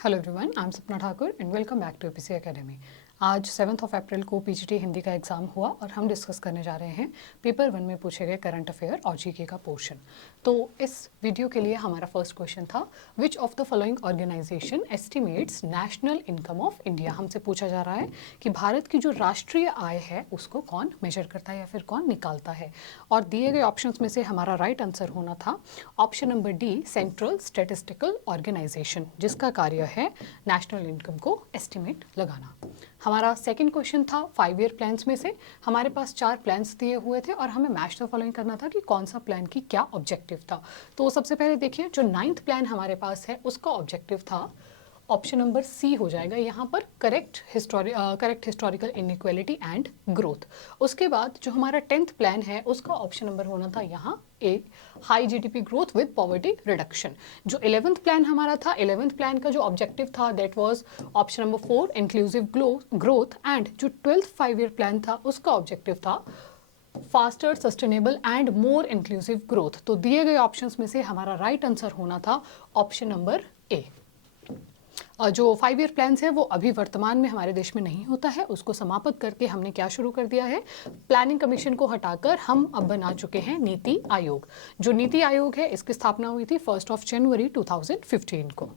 Hello everyone, I am Sapna Thakur and welcome back to APC academy. आज 7 अप्रैल को PGT Hindi का exam हुआ और हम डिस्कस करने जा रहे हैं पेपर 1 में पूछे गए करंट अफेयर और जीके का पोर्शन। तो इस वीडियो के लिए हमारा फर्स्ट क्वेश्चन था, which of the following organization estimates national income of India. हमसे पूछा जा रहा है कि भारत की जो राष्ट्रीय आय है उसको कौन मेजर करता है या फिर कौन निकालता है। और दिए गए ऑप्शंस में से हमारा राइट आंसर होना था option number D, central statistical organization, जिसका कार्य है नेशनल इनकम को एस्टिमेट लगाना। हमारा सेकंड क्वेश्चन था 5 ईयर प्लान्स में से हमारे पास 4 प्लान्स दिए हुए थे और हमें मैच द फॉलोइंग करना था कि कौन सा प्लान की क्या ऑब्जेक्टिव था। तो सबसे पहले देखिए, जो 9th प्लान हमारे पास है उसका ऑब्जेक्टिव था ऑप्शन नंबर सी हो जाएगा यहाँ पर, correct historical inequality and growth. उसके बाद जो हमारा 10th प्लान है उसका ऑप्शन नंबर होना था यहाँ a, high GDP growth with poverty reduction. जो 11th प्लान हमारा था, 11th प्लान का जो ऑब्जेक्टिव था that was option number 4, inclusive growth. And जो 12th 5 ईयर प्लान था उसका ऑब्जेक्टिव था faster, sustainable and more inclusive growth. तो दिए गए ऑप्शंस में से हमारा राइट आंसर होना था ऑप्शन नंबर ए। जो 5 ईयर प्लान्स है वो अभी वर्तमान में हमारे देश में नहीं होता है, उसको समाप्त करके हमने क्या शुरू कर दिया है, प्लानिंग कमीशन को हटाकर हम अब बना चुके हैं नीति आयोग। जो नीति आयोग है इसकी स्थापना हुई थी 1 जनवरी 2015 को।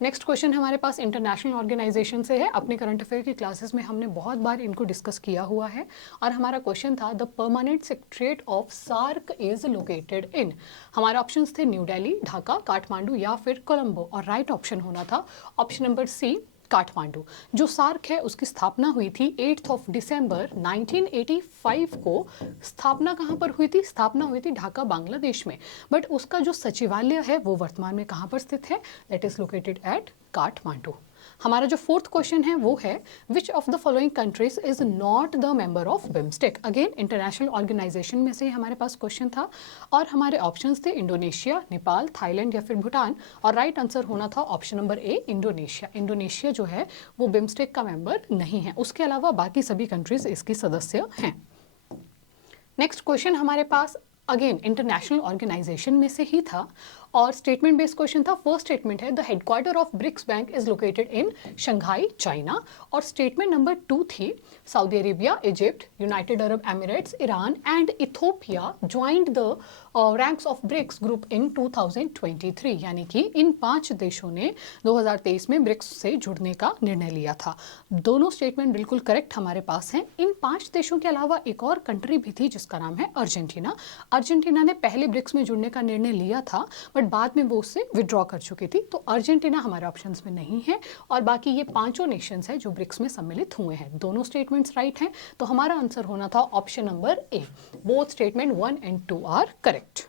नेक्स्ट क्वेश्चन हमारे पास इंटरनेशनल ऑर्गेनाइजेशन से है। अपने करंट अफेयर की क्लासेस में हमने बहुत बार इनको डिस्कस किया हुआ है और हमारा क्वेश्चन था the permanent secretariat of SAARC is located in. हमारे ऑप्शंस थे न्यू दिल्ली, ढाका, काठमांडू या फिर कोलंबो, और राइट ऑप्शन होना था ऑप्शन नंबर सी, काठमांडू। जो सार्क है उसकी स्थापना हुई थी 8 दिसंबर 1985 को। स्थापना कहाँ पर हुई थी? स्थापना हुई थी ढाका, बांग्लादेश में। बट उसका जो सचिवालय है वो वर्तमान में कहाँ पर स्थित है? That is located at Kathmandu. हमारा जो 4th क्वेश्चन है वो है which of the following countries is not the member of BIMSTEC. Again international organization में से ही हमारे पास क्वेश्चन था और हमारे ऑप्शंस थे इंडोनेशिया, नेपाल, थाईलैंड या फिर भूटान, और राइट आंसर होना था ऑप्शन नंबर ए, इंडोनेशिया। इंडोनेशिया जो है वो बिम्स्टेक का मेंबर नहीं है, उसके अलावा बाकी सभी कंट्रीज इसकी सदस्य हैं। नेक्स्ट क्वेश्चन हमारे पास अगेन इंटरनेशनल ऑर्गेनाइजेशन में से ही था और स्टेटमेंट बेस्ड क्वेश्चन था। फर्स्ट स्टेटमेंट है the headquarter of BRICS bank is located in Shanghai, China. और स्टेटमेंट नंबर 2 थी Saudi Arabia, Egypt, United Arab Emirates, Iran and Ethiopia joined the ranks of BRICS group in 2023। यानी कि इन 5 देशों ने 2023 में BRICS से जुड़ने का निर्णय लिया था। दोनों स्टेटमेंट बिल्कुल करेक्ट हमारे पास हैं। इन 5 देशों के अलावा एक और कंट्री भी थी जिसका नाम है अर्जेंटीना। अर्जेंटीना ने पहले ब्रिक्स में जुड़ने का निर्णय लिया था बट बाद में वो उससे विड्रॉ कर चुकी थी, तो अर्जेंटीना हमारे ऑप्शंस में नहीं है। और बाकी ये 5 नेशंस हैं जो ब्रिक्स में सम्मिलित हुए हैं। दोनों स्टेटमेंट्स राइट हैं, तो हमारा आंसर होना था option number A. Both statement 1 and 2 are correct.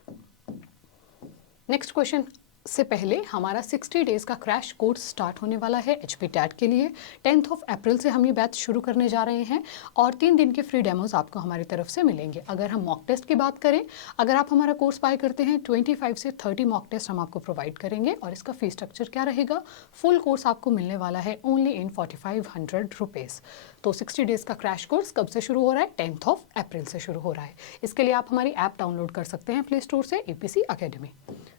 Next question से पहले हमारा 60 डेज का क्रैश कोर्स स्टार्ट होने वाला है एचपी टैट के लिए। 10 अप्रैल से हम ये बैच शुरू करने जा रहे हैं और 3 दिन के फ्री डेमोज आपको हमारी तरफ से मिलेंगे। अगर हम मॉक टेस्ट की बात करें, अगर आप हमारा कोर्स बाय करते हैं 25 से 30 मॉक टेस्ट हम आपको प्रोवाइड करेंगे। और इसका फी स्ट्रक्चर क्या रहेगा? फुल कोर्स आपको मिलने वाला है ओनली इन 4500 रुपीज़। तो 60 डेज का क्रैश कोर्स कब से शुरू हो रहा है? 10 अप्रैल से शुरू हो रहा है। इसके लिए आप हमारी ऐप डाउनलोड कर सकते हैं प्ले स्टोर से, एपीसी अकेडमी।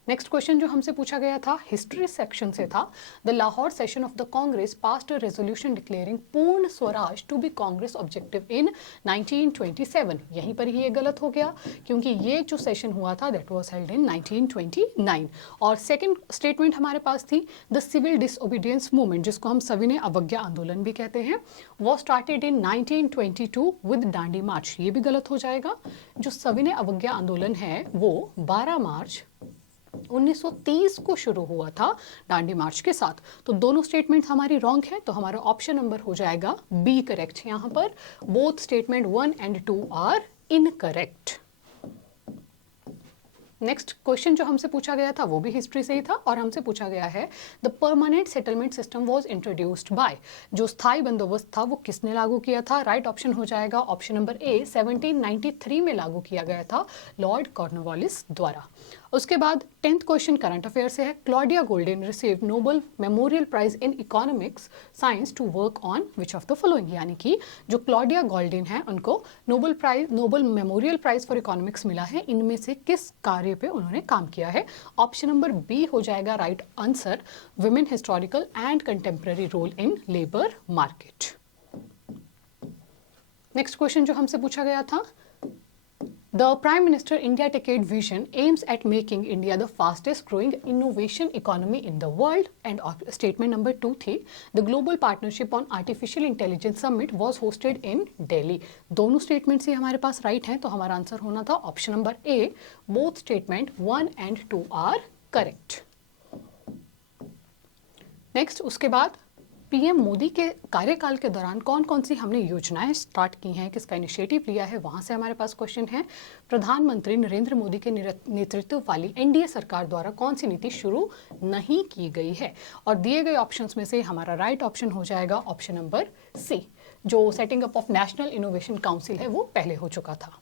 नेक्स्ट क्वेश्चन जो हमसे पूछा गया था हिस्ट्री सेक्शन से था the Lahore session of the Congress passed a resolution declaring Purna Swaraj to be Congress objective in 1927। यहीं पर ही ये गलत हो गया क्योंकि ये जो सेशन हुआ था दैट वाज हेल्ड इन 1929। और सेकंड स्टेटमेंट हमारे पास थी द सिविल डिसओबीडियंस मूवमेंट, जिसको हम सविनय अवज्ञा आंदोलन भी कहते हैं, वो स्टार्टेड इन 1922 विद दांडी मार्च। ये भी गलत हो जाएगा। जो सविनय अवज्ञा आंदोलन है वो 12 मार्च 1930 को शुरू हुआ था दांडी मार्च के साथ। तो दोनों स्टेटमेंट हमारी रॉन्ग है, तो हमारा ऑप्शन नंबर हो जाएगा बी करेक्ट। यहाँ पर both statement 1 and 2 are incorrect. Next question जो हमसे पूछा गया था वो भी हिस्ट्री से ही था और हमसे पूछा गया है the permanent settlement system was introduced by. जो स्थायी बंदोबस्त था वो किसने लागू किया था? राइट ऑप्शन हो जाएगा ऑप्शन नंबर ए, 1793 में लागू किया गया था लॉर्ड कॉर्नवालिस द्वारा। उसके बाद 10th क्वेश्चन करंट अफेयर से है, Claudia Goldin receive Nobel memorial prize in economics science to work on which of the following, यानी कि जो क्लॉडिया गोल्डन है उनको Nobel memorial prize for economics मिला है, इनमें से किस कार्य पे उन्होंने काम किया है। ऑप्शन नंबर बी हो जाएगा right answer, women historical and contemporary role in labour market. Next question जो हमसे पूछा गया था, The Prime Minister India Decade Vision aims at making India the fastest growing innovation economy in the world. And statement number 2 थी, The Global Partnership on Artificial Intelligence Summit was hosted in Delhi. दोनों statements ही हमारे पास right हैं, तो हमारा answer होना था option number A, both statement 1 and 2 are correct. Next उसके बाद पीएम मोदी के कार्यकाल के दौरान कौन कौन सी हमने योजनाएं स्टार्ट की हैं, किसका इनिशिएटिव लिया है, वहां से हमारे पास क्वेश्चन है। प्रधानमंत्री नरेंद्र मोदी के नेतृत्व वाली एनडीए सरकार द्वारा कौन सी नीति शुरू नहीं की गई है, और दिए गए ऑप्शंस में से हमारा राइट ऑप्शन हो जाएगा ऑप्शन नंबर सी, जो setting up of national innovation council है वो पहले हो चुका था।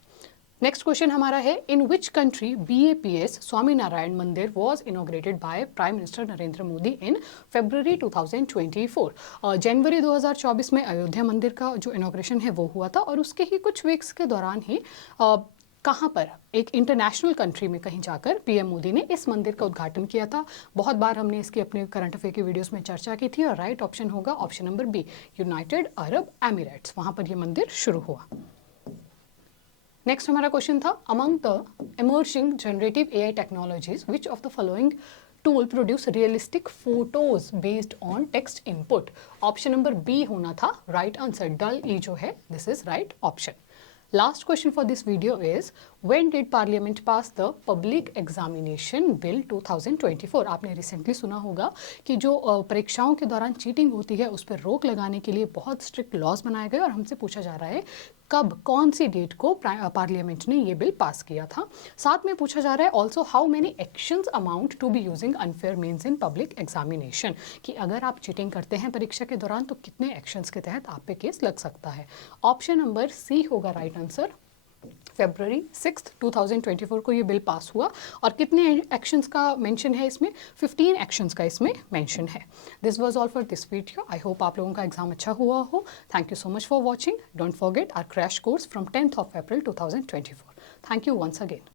नेक्स्ट क्वेश्चन हमारा है, इन विच कंट्री BAPS स्वामीनारायण मंदिर was inaugurated by prime minister Narendra Modi in February 2024। जनवरी 2024 में अयोध्या मंदिर का जो इनोग्रेशन है वो हुआ था, और उसके ही कुछ वीक्स के दौरान ही कहाँ पर एक इंटरनेशनल कंट्री में कहीं जाकर पीएम मोदी ने इस मंदिर का उद्घाटन किया था। बहुत बार हमने इसकी अपने करंट अफेयर की वीडियोस में चर्चा की थी, और राइट ऑप्शन होगा option number B, United Arab Emirates, वहाँ पर यह मंदिर शुरू हुआ। नेक्स्ट हमारा क्वेश्चन था, among the emerging generative AI technologies which of the following tool produce realistic photos based on text input. Option number B होना था राइट आंसर, डल ई जो है this is right option. Last question for this video is, when did parliament pass the public examination bill 2024। आपने recently सुना होगा कि जो परीक्षाओं के दौरान चीटिंग होती है उस पर रोक लगाने के लिए बहुत स्ट्रिक्ट लॉज बनाए गए, और हमसे पूछा जा रहा है कब, कौन सी डेट को पार्लियामेंट ने ये बिल पास किया था। साथ में पूछा जा रहा है also how many actions amount to be using unfair means in public examination, कि अगर आप चीटिंग करते हैं परीक्षा के दौरान तो कितने एक्शंस के तहत आप पे केस लग सकता है। ऑप्शन नंबर सी होगा राइट आंसर, February 6, 2024 को ये बिल पास हुआ, और कितने एक्शंस का मेंशन है इसमें, 15 एक्शंस का इसमें मेंशन है। This was all for this video. I hope आप लोगों का एग्जाम अच्छा हुआ हो। Thank you so much for watching. Don't forget our crash course from 10th of April 2024। Thank you once again.